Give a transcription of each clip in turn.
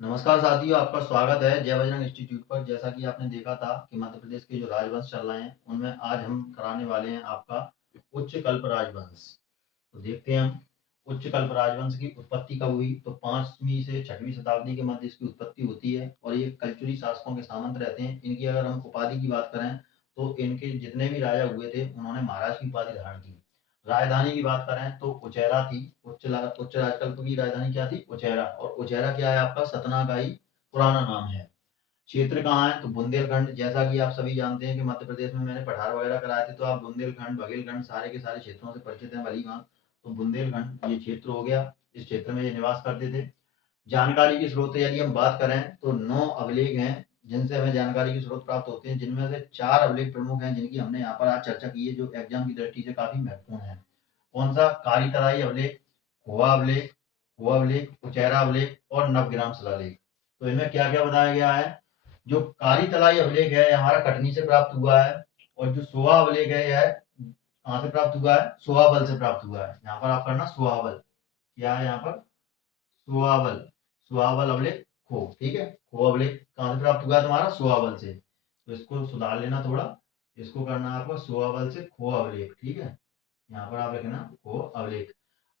नमस्कार साथियों, आपका स्वागत है जय बजरंग इंस्टीट्यूट पर। जैसा कि आपने देखा था कि मध्य प्रदेश के जो राजवंश चल रहे हैं, उनमें आज हम कराने वाले हैं आपका उच्च कल्प राजवंश। तो देखते हैं हम उच्च कल्प राजवंश की उत्पत्ति कब हुई। तो 5वीं से 6वीं शताब्दी के मध्य इसकी उत्पत्ति होती है और ये कलचुरी शासकों के सामंत रहते हैं। इनकी अगर हम उपाधि की बात करें तो इनके जितने भी राजा हुए थे उन्होंने महाराज की उपाधि धारण की। राजधानी की बात करें तो उचैरा थी। उच्च राजकल्प की राजधानी क्या थी? उचैरा। और उचैरा क्या है आपका? सतना का ही पुराना नाम है। क्षेत्र कहाँ है? तो बुंदेलखंड। जैसा कि आप सभी जानते हैं कि मध्य प्रदेश में मैंने पठार वगैरह कराए थे, तो आप बुंदेलखंड, बघेलखंड सारे के सारे क्षेत्रों से परिचित हैं भली भांति। तो बुंदेलखंड ये क्षेत्र हो गया। इस क्षेत्र में ये निवास करते थे। जानकारी के स्रोत यदि हम बात करें तो 9 अभिलेख हैं जिनसे हमें जानकारी के स्रोत प्राप्त होते हैं, जिनमें से 4 अभिलेख प्रमुख हैं जिनकी हमने यहाँ पर आज चर्चा की है, जो एग्जाम की दृष्टि से काफी महत्वपूर्ण है। कौन सा? कारीतराई अभिलेख, खोआ अभिलेख, खोआ अभिलेख, उचैरा अभिलेख और नवग्राम शिलालेख। तो इनमें क्या क्या बताया गया है? जो कारीतलाई अभिलेख है यह हमारा कटनी से प्राप्त हुआ है, और जो सोहा अभिलेख है यह कहाँ से प्राप्त हुआ है? सोहाबल से प्राप्त हुआ है। यहाँ पर आप करना सोहाबल। क्या है यहाँ पर? सोहाबल। सोहाबल अभिलेख खो, ठीक है। खो अभिलेख कहाँ से प्राप्त हुआ है तुम्हारा? सोहाबल से। तो इसको सुधार लेना थोड़ा, इसको करना है आपका सोहाबल से खो अभिलेख, ठीक है। यहाँ पर आप लिखना खो अभिलेख।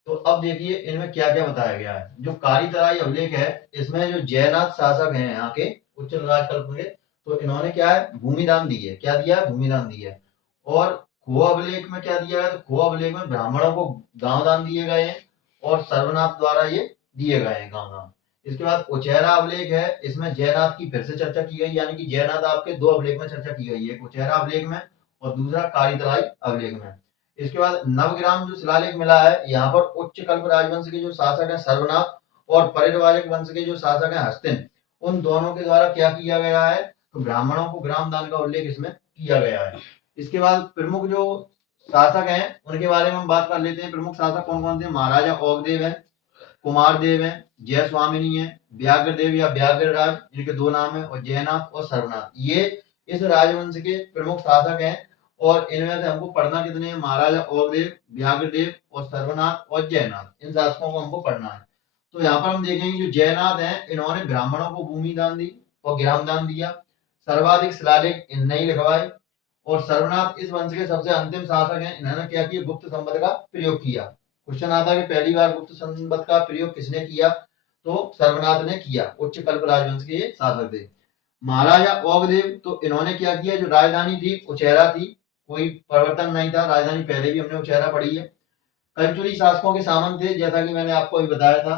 तो अब देखिए इनमें क्या क्या बताया गया है। जो कारीतराई अभिलेख है इसमें जो जैनाथ शासक हैं यहाँ के उच्च राजकल्प के, तो इन्होंने क्या है? भूमिदान दी है। क्या दिया है? भूमिदान दी है। और खो अभिलेख में क्या दिया है? तो खो अभिलेख में ब्राह्मणों को गांव दान दिए गए हैं और सर्वनाथ द्वारा ये दिए गए हैं गांव दान। इसके बाद उचैरा अभिलेख है, इसमें जयनाथ की फिर से चर्चा की गई, यानी कि जयनाथ आपके 2 अभिलेख में चर्चा की गई है, एक उचैरा अभिलेख में और दूसरा कारीतराई अभिलेख में। इसके बाद नवग्राम जो शिलालेख मिला है, यहाँ पर उच्च कल्प राजवंश के जो शासक हैं सर्वनाथ और परिव्राजक वंश के जो शासक हैं हस्तिन, उन दोनों के द्वारा क्या किया गया है? तो ब्राह्मणों को ग्राम दान का उल्लेख इसमें किया गया है। इसके बाद प्रमुख जो शासक हैं उनके बारे में हम बात कर लेते हैं। प्रमुख शासक कौन कौन थे? महाराजा ओगदेव है, कुमार देव है, जय स्वामिनी है, व्याघ्रदेव या व्याघ्रराज, इनके 2 नाम है, और जयनाथ और सर्वनाथ, ये इस राजवंश के प्रमुख शासक हैं। और इनमें से हमको पढ़ना कितने हैं? महाराजा ओगदेव, व्याघ्रदेव और सर्वनाथ और जयनाथ, इन शासकों को हमको पढ़ना है। तो यहाँ पर हम देखेंगे जो जयनाथ हैं इन्होंने ब्राह्मणों को भूमि दान दी और ग्राम दान दिया। सर्वाधिक शिलालेख इनने ही लिखवाए। और सर्वनाथ इस वंश के सबसे अंतिम शासक हैं। इन्होंने क्या किया? गुप्त संपद का प्रयोग किया। क्वेश्चन आता है कि पहली बार गुप्त संपद का प्रयोग किसने किया? तो सर्वनाथ ने किया। उच्च कल्प राजवंश के ये शासक थे। महाराजा ओगदेव, तो इन्होंने क्या किया? जो राजधानी थी उचैरा थी, कोई परिवर्तन नहीं था, राजधानी पहले भी हमने उचैरा पढ़ी है। कलचुरी शासकों के सामंत थे, जैसा कि मैंने आपको अभी बताया था।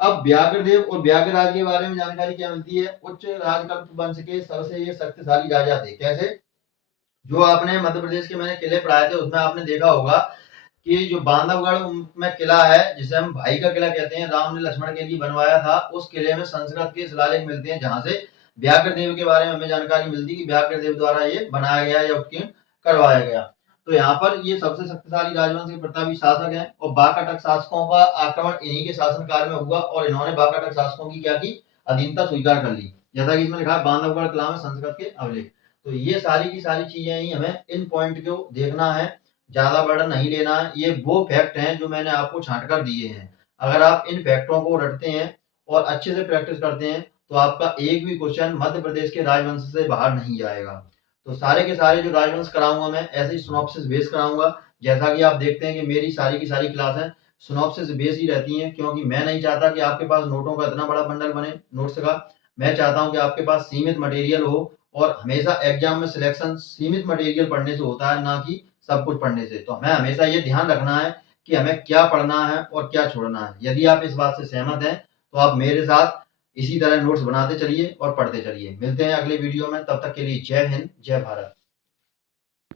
अब व्याघ्रदेव और व्याघ्रराज के बारे में जानकारी क्या मिलती है? उच्च राजकल्प वंश के सबसे ये शक्तिशाली राजा थे। कैसे? जो आपने मध्य प्रदेश के मैंने किले पढ़ाए थे उसमें आपने देखा होगा कि जो बांधवगढ़ में किला है, जिसे हम भाई का किला कहते हैं, राम ने लक्ष्मण के लिए बनवाया था, उस किले में संस्कृत के शिलालेख मिलते हैं, जहां से व्याघ्रदेव के बारे में हमें जानकारी मिलती है कि व्याघ्रदेव द्वारा ये बनाया गया या उत्कीर्ण करवाया गया। तो यहाँ पर ये सबसे शक्तिशाली राजवंश के प्रतापी शासक हैं। और बाकाटक शासकों का आक्रमण इन्हीं के शासनकाल में हुआ और इन्होंने बाकाटक शासकों की क्या की? अधीनता स्वीकार कर ली। जैसा कि इसमें लिखा है बांधवगढ़ किला में संस्कृत के अभिलेख। तो ये सारी की सारी चीजें ही हमें इन पॉइंट को देखना है, ज्यादा बर्डन नहीं लेना है। ये वो फैक्ट हैं जो मैंने आपको छांट कर दिए हैं। अगर आप इन फैक्टरों को रटते हैं और अच्छे से प्रैक्टिस करते हैं तो आपका एक भी क्वेश्चन मध्य प्रदेश के राजवंश से बाहर नहीं जाएगा। तो सारे के सारे जो राजवंश कराऊंगा मैं ऐसे ही सिनॉप्सिस बेस कराऊंगा। जैसा कि आप देखते हैं कि मेरी सारी की सारी क्लासें सिनॉप्सिस बेस ही रहती हैं, क्योंकि मैं नहीं चाहता कि आपके पास नोटों का इतना बड़ा बंडल बने नोट्स का। मैं चाहता हूं कि आपके पास सीमित मटेरियल हो, और हमेशा एग्जाम में सिलेक्शन सीमित मटेरियल पढ़ने से होता है, ना कि सब कुछ पढ़ने से। तो हमें हमेशा ये ध्यान रखना है कि हमें क्या पढ़ना है और क्या छोड़ना है। यदि आप इस बात से सहमत हैं तो आप मेरे साथ इसी तरह नोट्स बनाते चलिए और पढ़ते चलिए। मिलते हैं अगले वीडियो में, तब तक के लिए जय हिंद, जय भारत।